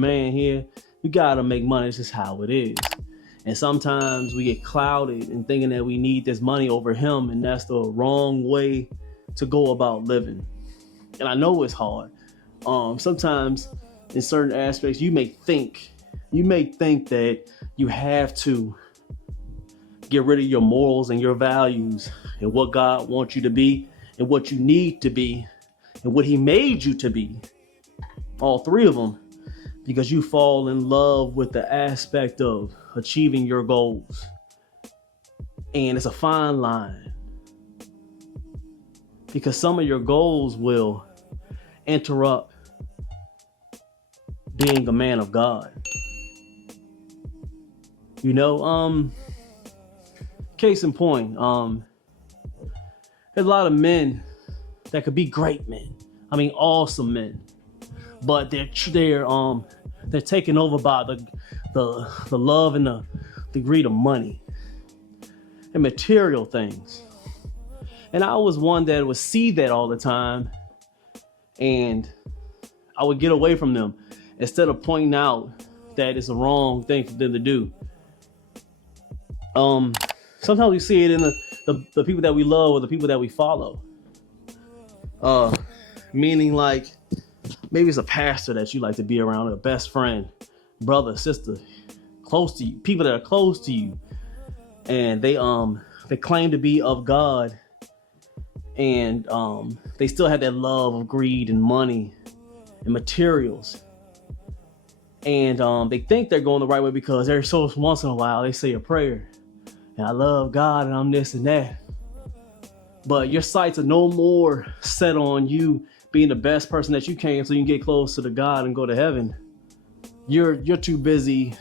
man here, you gotta make money. This is how it is. And sometimes we get clouded in thinking that we need this money over him, and that's the wrong way to go about living. And I know it's hard. Sometimes in certain aspects, you may think that you have to get rid of your morals and your values and what God wants you to be and what you need to be and what he made you to be. All three of them, because you fall in love with the aspect of achieving your goals. And it's a fine line, because some of your goals will interrupt being a man of God. You know, case in point, there's a lot of men that could be great men. I mean, awesome men, but they're taken over by the love and the greed of money and material things. And I was one that would see that all the time, and I would get away from them instead of pointing out that it's a wrong thing for them to do. Sometimes we see it in the people that we love or the people that we follow. Meaning, like, maybe it's a pastor that you like to be around, a best friend, brother, sister, close to you, people that are close to you, and they claim to be of God, and they still have that love of greed and money and materials, and they think they're going the right way because every so once in a while they say a prayer, and I love God and I'm this and that. But your sights are no more set on you being the best person that you can so you can get close to the God and go to heaven. You're too busy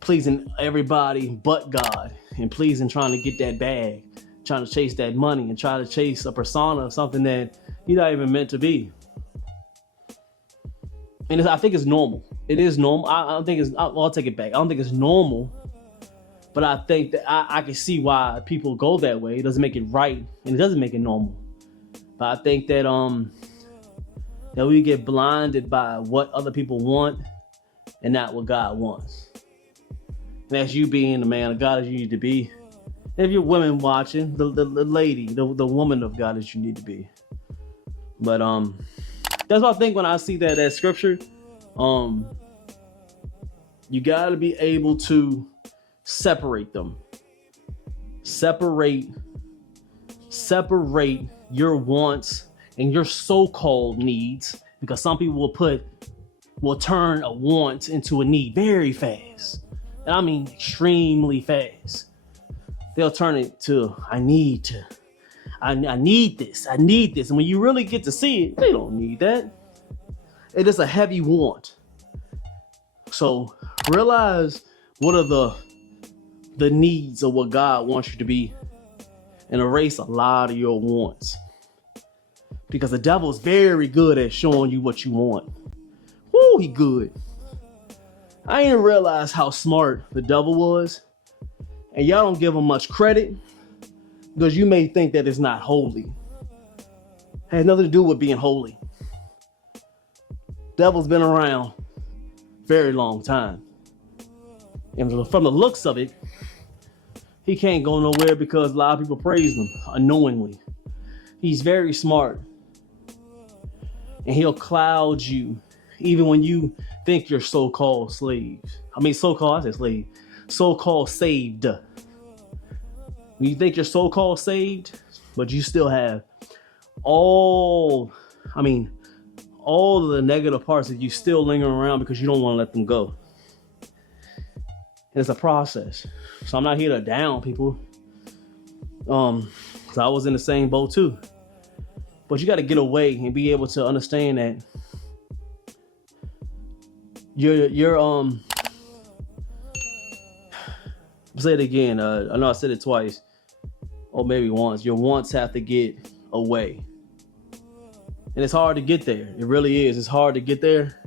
pleasing everybody but God, and trying to get that bag, trying to chase that money, and try to chase a persona of something that you're not even meant to be. And I think it's normal. It is normal. I don't think it's, I'll take it back. I don't think it's normal, but I think that I can see why people go that way. It doesn't make it right, and it doesn't make it normal. But I think that that we get blinded by what other people want and not what God wants. And that's you being the man of God as you need to be. And if you're women watching, the lady, the woman of God as you need to be. But that's what I think when I see that scripture. You got to be able to separate them. Separate your wants and your so-called needs, because some people will turn a want into a need very fast. And I mean extremely fast. They'll turn it to I need this. And when you really get to see it, they don't need that. It is a heavy want. So realize what are the needs of what God wants you to be, and erase a lot of your wants. Because the devil's very good at showing you what you want. Woo, he good. I didn't realize how smart the devil was. And y'all don't give him much credit because you may think that it's not holy. It has nothing to do with being holy. Devil's been around a very long time. And from the looks of it, he can't go nowhere because a lot of people praise him unknowingly. He's very smart. And he'll cloud you even when you think you're so-called slave. So-called saved. When you think you're so-called saved, but you still have all of the negative parts that you still lingering around because you don't want to let them go. And it's a process. So I'm not here to down people. Because I was in the same boat too. But you got to get away and be able to understand that you're say it again. I know I said it twice, or maybe once. Your wants have to get away, and it's hard to get there. It really is. It's hard to get there.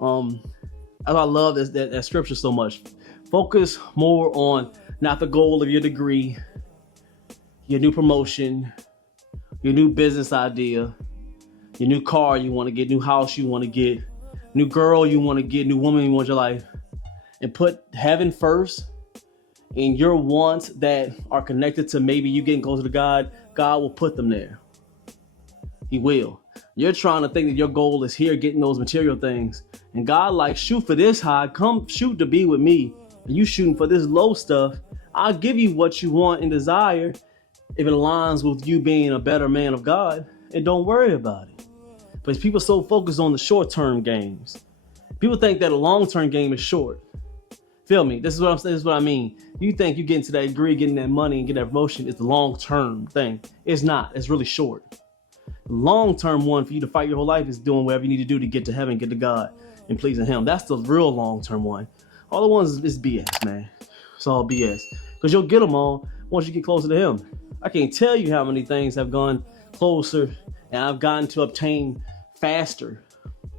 I love that scripture so much. Focus more on not the goal of your degree, your new promotion, your new business idea, your new car you want to get, new house you want to get. new girl you want to get, new woman you want in your life, and put heaven first and your wants that are connected to maybe you getting closer to God, God will put them there. He will. You're trying to think that your goal is here, getting those material things. And God like, shoot for this high, come shoot to be with me. And you shooting for this low stuff. I'll give you what you want and desire if it aligns with you being a better man of God. And don't worry about it. But people so focused on the short-term games. People think that a long-term game is short. Feel me? This is what I'm saying. This is what I mean. You think you get into that degree, getting that money and getting that promotion is the long-term thing. It's not. It's really short. The long-term one for you to fight your whole life is doing whatever you need to do to get to heaven, get to God, and pleasing Him. That's the real long-term one. All the ones is BS, man. It's all BS. Because you'll get them all once you get closer to Him. I can't tell you how many things have gone closer and I've gotten to obtain faster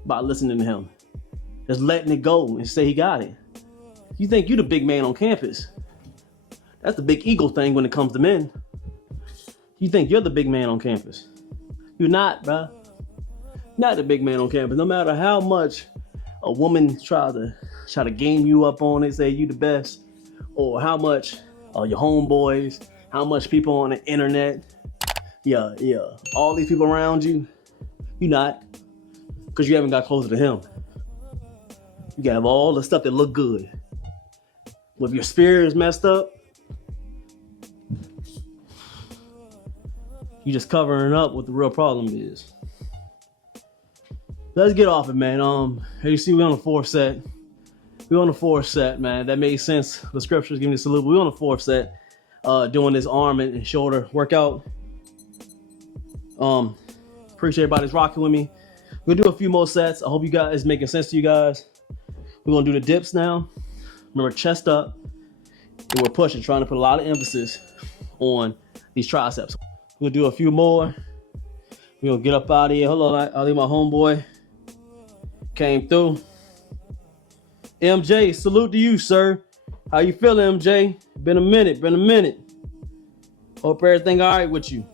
by listening to Him. Just letting it go and say He got it. You think you're the big man on campus. That's the big ego thing when it comes to men. You think you're the big man on campus. You're not, bro. Not the big man on campus. No matter how much a woman try to game you up on it, say you the best, or how much your homeboys, how much people on the internet, all these people around you, you're not, because you haven't got closer to Him. You can have all the stuff that look good. If your spirit is messed up, you just covering up what the real problem is. Let's get off it, man. As you see, we're on the fourth set. We're on the fourth set, man. That made sense. The scriptures give me a salute. We're on the fourth set, doing this arm and shoulder workout. Appreciate everybody's rocking with me. We'll do a few more sets. I hope you guys it's making sense to you guys. We're gonna do the dips now. Remember, chest up, and we're pushing, trying to put a lot of emphasis on these triceps. We'll do a few more. We're gonna get up out of here. Hold on, I'll leave my homeboy. Came through. MJ, salute to you, sir. How you feeling, MJ? Been a minute. Hope everything all right with you.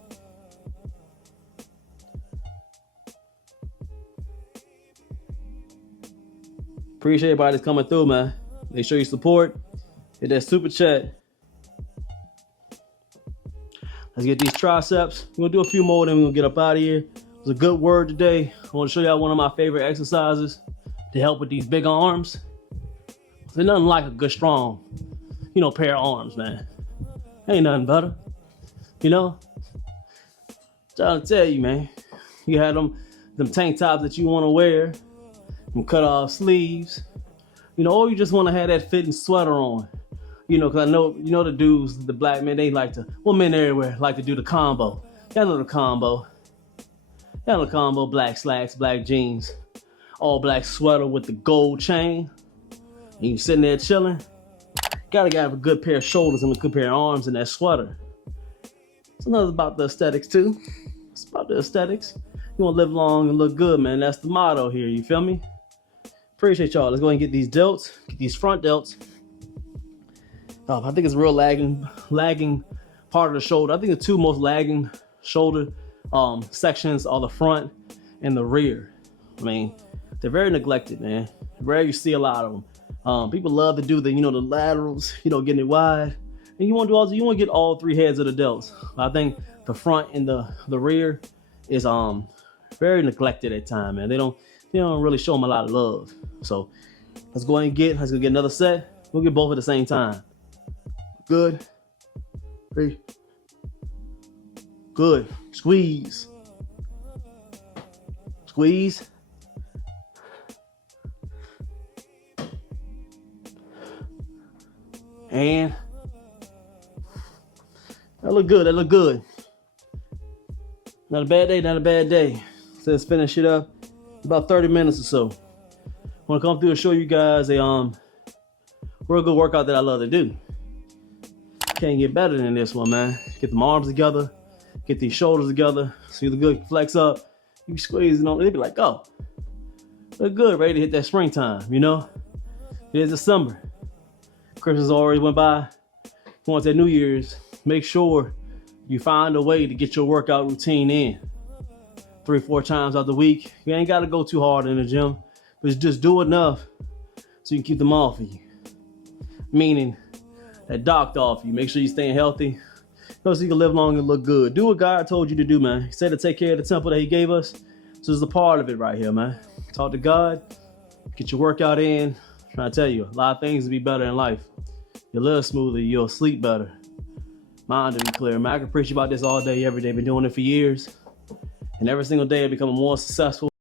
Appreciate everybody that's coming through, man. Make sure you support. Hit that super chat. Let's get these triceps. We're gonna do a few more, then we're gonna get up out of here. It was a good word today. I want to show y'all one of my favorite exercises to help with these big arms. There's nothing like a good, strong, pair of arms, man. Ain't nothing better. Trying to tell you, man. You had them tank tops that you want to wear, them cut off sleeves, or you just want to have that fitting sweater on. Because I know, the dudes, the black men, they like to, men everywhere like to do the combo. Y'all know the combo. Black slacks, black jeans, all black sweater with the gold chain. And you sitting there chilling. Gotta have a good pair of shoulders and a good pair of arms in that sweater. It's another about the aesthetics too. It's about the aesthetics. You want to live long and look good, man. That's the motto here. You feel me? Appreciate y'all. Let's go ahead and get these delts, get these front delts. I think it's a real lagging part of the shoulder. I think the two most lagging shoulder sections are the front and the rear. They're very neglected, man. Rare you see a lot of them. People love to do the laterals, getting it wide, and you want to get all three heads of the delts. I think the front and the rear is very neglected at times, man. They don't really show them a lot of love. So let's go ahead and let's go get another set. We'll get both at the same time. Good. 3. Good. Squeeze. And that look good. Not a bad day. So let's finish it up. About 30 minutes or so. I want to come through and show you guys a real good workout that I love to do. Can't get better than this one, man. Get them arms together, get these shoulders together, so you look good, flex up. You squeezing on, they be like, oh, look good, ready to hit that springtime, It is December. Christmas already went by. Going to New Year's, make sure you find a way to get your workout routine in. 3-4 times out the week. You ain't got to go too hard in the gym. but just do enough so you can keep them off of you. Meaning that doctor off you. Make sure you're staying healthy, so you can live long and look good. Do what God told you to do, man. He said to take care of the temple that he gave us. So it's a part of it right here, man. Talk to God, get your workout in. I'm trying to tell you, a lot of things will be better in life. You'll live smoother, you'll sleep better. Mind to be clear, man. I can preach about this all day, every day. Been doing it for years. And every single day I become more successful.